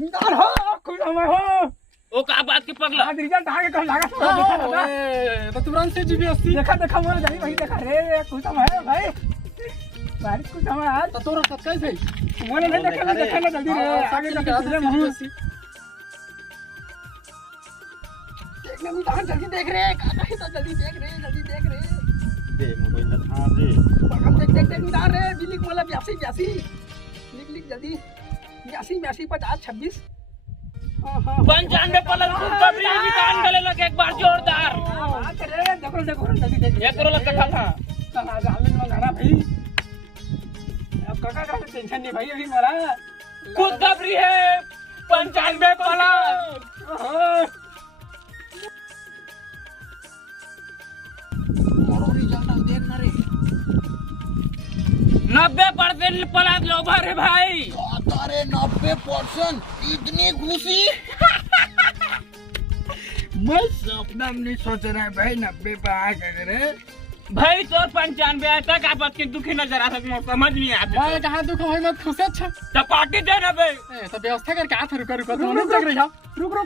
निकाल हो खुद हमें हो ओ का बात के पगला आज रिजल्ट आगे कौन लागा देखा ओए तो तुरंत से जीबीएससी देखा मोर जाई भाई देखा रे खुद हमें भाई बारिश कुछ हमें आज तो तोरा कत कैसे मोने नहीं देखा ना जल्दी रे आगे जाके तुझे मुंह देखने में कहां जल्दी देख रे काका ही तो जल्दी देख रे दे मोबाइल ला था रे हम देख निकाल रे बिलिक मोला 82 लिख जल्दी 82 50 26 95 प्लस खुद कबरी निकाल गले लग एक बार जोरदार रे देखो जल्दी देख ये करो लग कथा था चल आज हाल में गाना भाई अब काका का टेंशन नहीं भाई अभी मरा खुद कबरी है 95 प्लस देखना रे 90% प्लस लोभर है भाई अरे 90% इतनी खुशी मैं सपना में नहीं सोच रहा है भाई 90 पे आ गए भाई तो 95 तक आप के दुखी नजर आ सकते समझ नहीं आते मैं कहाँ दुख भाई मत खुश अच्छा तो पार्टी देना भाई तो व्यवस्था करके आ था रुका तो नहीं लग रहा रुक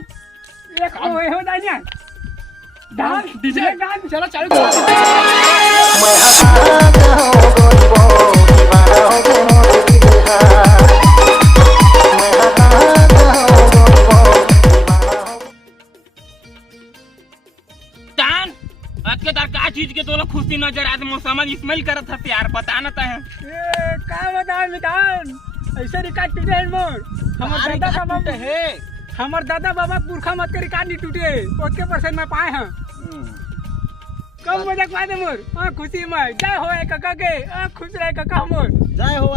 एक हो जाए डाल डीजे डाल चलो चालू का चीज के तो खुशी नजर आते मो समझ स्मेल करत था यार बताना ता है ए का बता मितान ऐसे रिकॉर्ड टूटे है मोर हमर दादा बाबा पुरखा मत के रिकॉर्ड नहीं टूटे 50% में पाए हैं कब मजाक पाए मोर हां खुशी में जय हो काका के खुश रहे काका मोर जय हो हो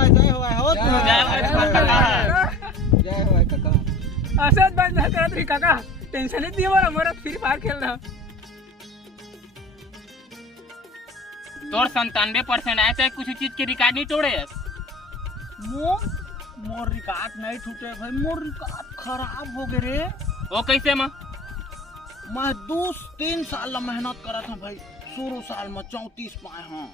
जय काका असद बंद करत रही काका टेंशन नहीं दिए मोर मोर फ्री फायर खेल रहा तोर 97% आया चाहे कुछ चीज के रिकॉर्ड नहीं तोड़े मोर रिकॉर्ड नहीं टूटे भाई मोर रिकॉर्ड खराब हो गए रे वो कैसे मां मैं 2-3 साल मेहनत करा था भाई शुरू साल में 34 पाए हैं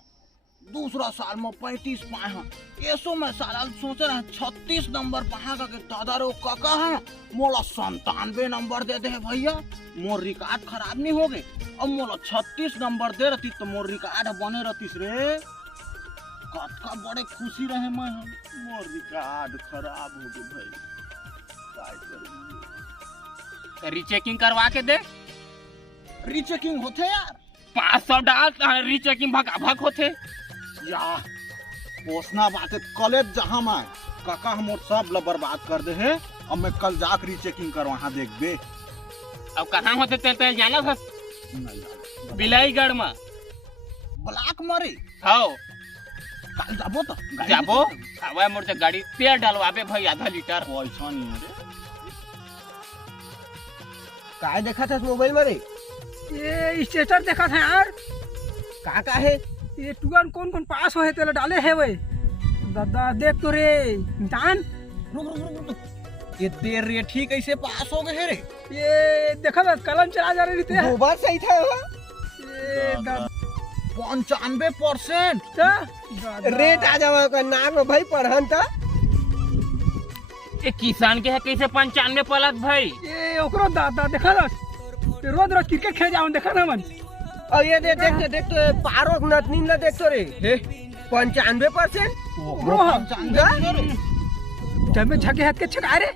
दूसरा साल में 35 पाए हैं ऐसो में साल सोच रहा 36 नंबर पहा का दादा रो काका है मोला 97 नंबर दे दे भैया मोर रिकॉर्ड खराब नहीं हो गए अब मोला 36 नंबर दे रही तो मोर रिकॉर्ड बने रहतीस रे कतका बड़े खुशी रहे मैं मोर रिकॉर्ड खराब हो गए भाई काय करूं रीचेकिंग करवा के दे रीचेकिंग होते यार 500 डाल रीचेकिंग भग होते या पोसना बात है कॉलेज जहाँ मैं काका हम सब ला बर्बाद कर दे है अब मैं कल जाकर रीचेकिंग कर वहाँ देख बे अब कहाँ होते तेल जाना था बिलाईगढ़ में ब्लॉक मरे हां कल जाबो तो जाबो हवा मोर से गाड़ी तेल डालवाबे भाई आधा लीटर पैसा नहीं है रे काय देखा था मोबाइल में रे ये स्टेटस देखा था यार का है ये टूअर कौन पास हो है तेरे डाले है वे दादा देख तो रे जान ये देर रे ठीक ऐसे पास हो गए रे ये देखा था कलम चला जा रही थे बार सही था ये 95% रेट आ जावा का नाम भाई पढ़न था ये किसान के है कैसे 95 प्लस भाई ये ओकरो दादा देखा था रोज क्रिकेट खेल जाऊं देखा ना मन और ये देख तो पारो नतनी ना देख तो रे 95% जब में झके हाथ के छका रे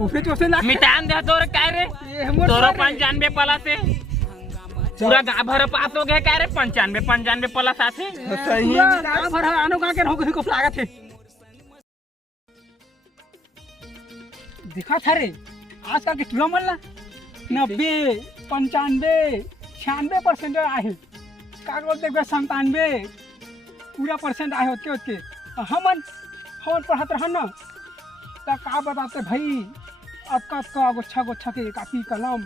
ऊपर तो से मिटान दे तोरे काय रे ये हमर तोरो 95 प्लस से पूरा गांव भर पास हो गए काय रे 95 प्लस आथे सही गांव भर आनो का के हो को लागत है दिखा था रे आजकल के टूरा मल्ला 90 95 96% आहे का बोलते 97 पूरा परसेंट आहे होते हमन पढ़त रहन न त का बताते भाई अब का गोच्छा के कापी कलम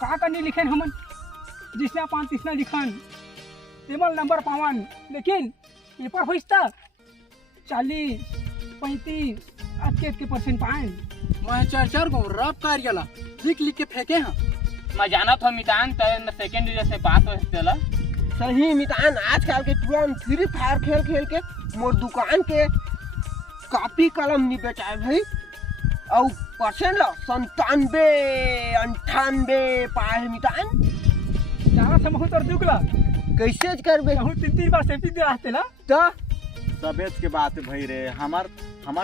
का करने लिखन हमन जिसने 5 तीसना लिखन टेबल नंबर पावन लेकिन पेपर होइस्ता 40 35 के परसेंट पाए मैं चार को रब कर गेला लिख के फेंके हैं मैं जाना था मितान त सेकंड डिवीजन से पास हो तेला सही मितान आजकल के तुरंत फ्री फायर खेल के मोर दुकान के कॉपी कलम नहीं बेचाए भाई और परसेंट ला 97 98 पाए है मितान जहाँ से महू तोर दुखला कैसे करबे महू 3 बार सेफ्टी दे आते ला तो सबेज के बात भई रे हमार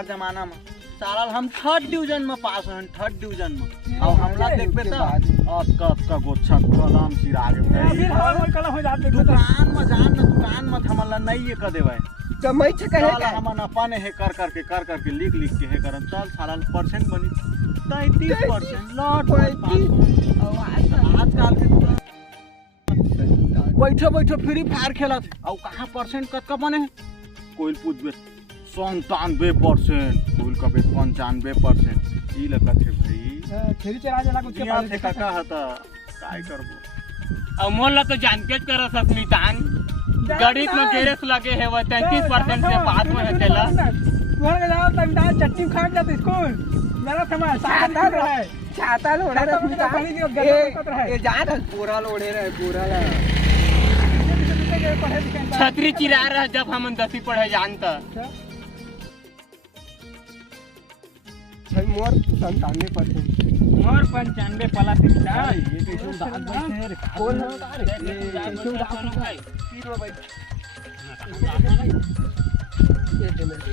जमाना में साला हम 3rd डिवीजन में पास हैं 3rd डिवीजन में और हमला देखबे त अक्का गोच्छा कलम सिरा फिर गे हमार कला हो जाते दुकान में जान न दुकान में हमला नहीं ये क देबै तो मैं छे कहे साला हमन अपन हे कर करके लिख के हे करन चल साला परसेंट बनी 33% लॉट आजकल के बैठे फ्री फायर खेलत और कहाँ परसेंट कतका बने कोई पूछबे 97% कोई कबे 95% ई लगत है भाई खेली चला जाला कुछ के दुनिया बाद से काका हता काय करबो और मोल ला तो जानते ज करो सस्मितान गणित में गेरेस लगे है वो 33% से पास में है तेला वहां के जाओ तब दाल चटनी खा जाते स्कूल मेरा समय छाता रहे छाता लोड़े रे छाता पानी के गले में रहे ये जात पूरा लोड़े रे पूरा ला छतरी चिरा रहा जब हम 10वीं पढ़े जानता भाई मोर 97% मोर 95 प्लस ये कैसे दाग बैठे रे कौन ये दे मेरे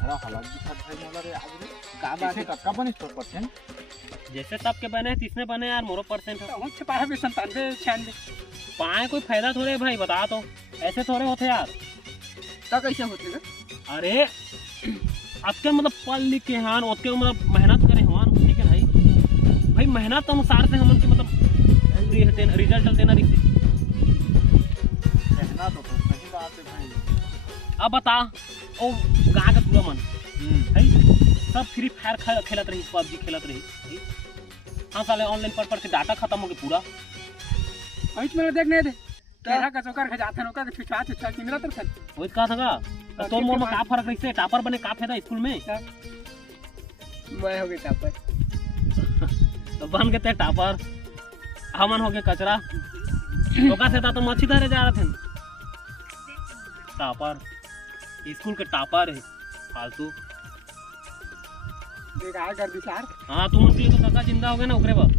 हरा हालात दिखा भाई मोला रे आज रे का बात है कतका बने 100% जैसे सबके बने तीसने बने यार मोरो परसेंट हम छपा है 97 96 पाए कोई फायदा थोड़े भाई बता तो ऐसे थोड़े होते यार ता कैसे होते ना अरे आपके मतलब पढ़ लिख के हान उसके मतलब मेहनत करे हान ठीक है भाई मेहनत अनुसार से हम के मतलब रिजल्ट देना रही कहना तो सही बात है भाई अब बता ओ गाँव का पूरा मन है सब फ्री फायर खेलत रही पबजी खेलत रही हाँ साले ऑनलाइन पढ़ के डाटा खत्म हो गया पूरा अइच में देखने दे तेरा का चौकर के जाथे नोका के फिचवा के मिला तर वही कहा था तो मोर में का फर्क रही टापर बने का फायदा स्कूल में मैं हो गया टापर तो बन गए थे टापर हमन हो गए कचरा ओका से तो मच्छी धरे जा रहे थे टापर स्कूल के टापर है फालतू एक आ कर विचार हाँ तुम उनके लिए तो काका जिंदा हो गए ना उकरे बात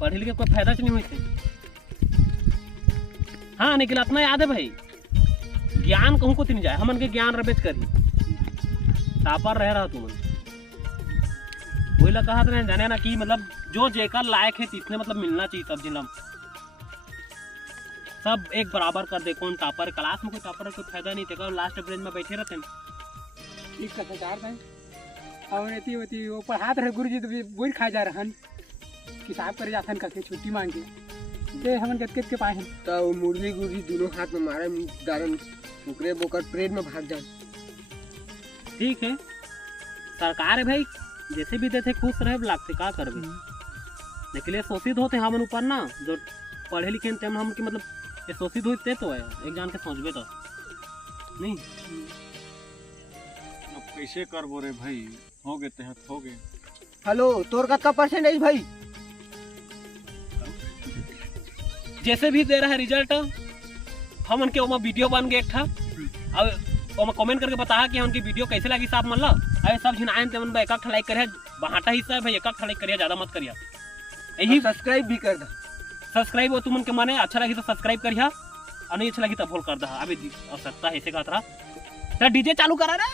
पढ़े लिखे कोई फायदा नहीं हुई थी हाँ निकल अपना याद है भाई ज्ञान कहूँ को नहीं जाए हमन के ज्ञान रबेच करी टापर रह रहा तुम वही लगा कहा था जाने ना कि मतलब जो जेकर लायक है तीसने मतलब मिलना चाहिए सब जिला सब एक बराबर कर दे कौन टापर क्लास में कोई टापर कोई फायदा नहीं थे लास्ट ब्रेंच में बैठे रहते ठीक का विचार है और एती होती वो पढ़ात रहे गुरुजी तो बोल खा जा रहन किताब कर जाथन करके छुट्टी मांग के ये हमन के पाए हैं तो मुरली गुरली दोनों हाथ में मारे दारन ओकरे बोकर परेड में भाग जाए ठीक है सरकार है भाई जैसे भी देते खुश रहे लागते का करबे लेकिन शोषित होते हमन ऊपर ना जो पढ़े लिखे हम की मतलब ये शोषित होते तो है एक जान के सोचबे तो नहीं अब कैसे करबो रे भाई हो गए तहत हो गए हेलो तोर का परसेंटेज भाई जैसे भी दे रहा है रिजल्ट हम उनके ओमा वीडियो बन गए एक था अब ओमा कमेंट करके बताया कि उनकी वीडियो कैसे लगी साहब मन ला अरे सब झिनाएं ते मन एक एक लाइक करे बांटा हिस्सा है भाई एक एक लाइक करिए ज्यादा मत करिए यही सब्सक्राइब भी कर दो सब्सक्राइब हो तुम उनके माने अच्छा लगी तो सब्सक्राइब करिए और नहीं अच्छा लगी तो भूल कर दो अभी आवश्यकता है ऐसे कहा था डीजे चालू करा रे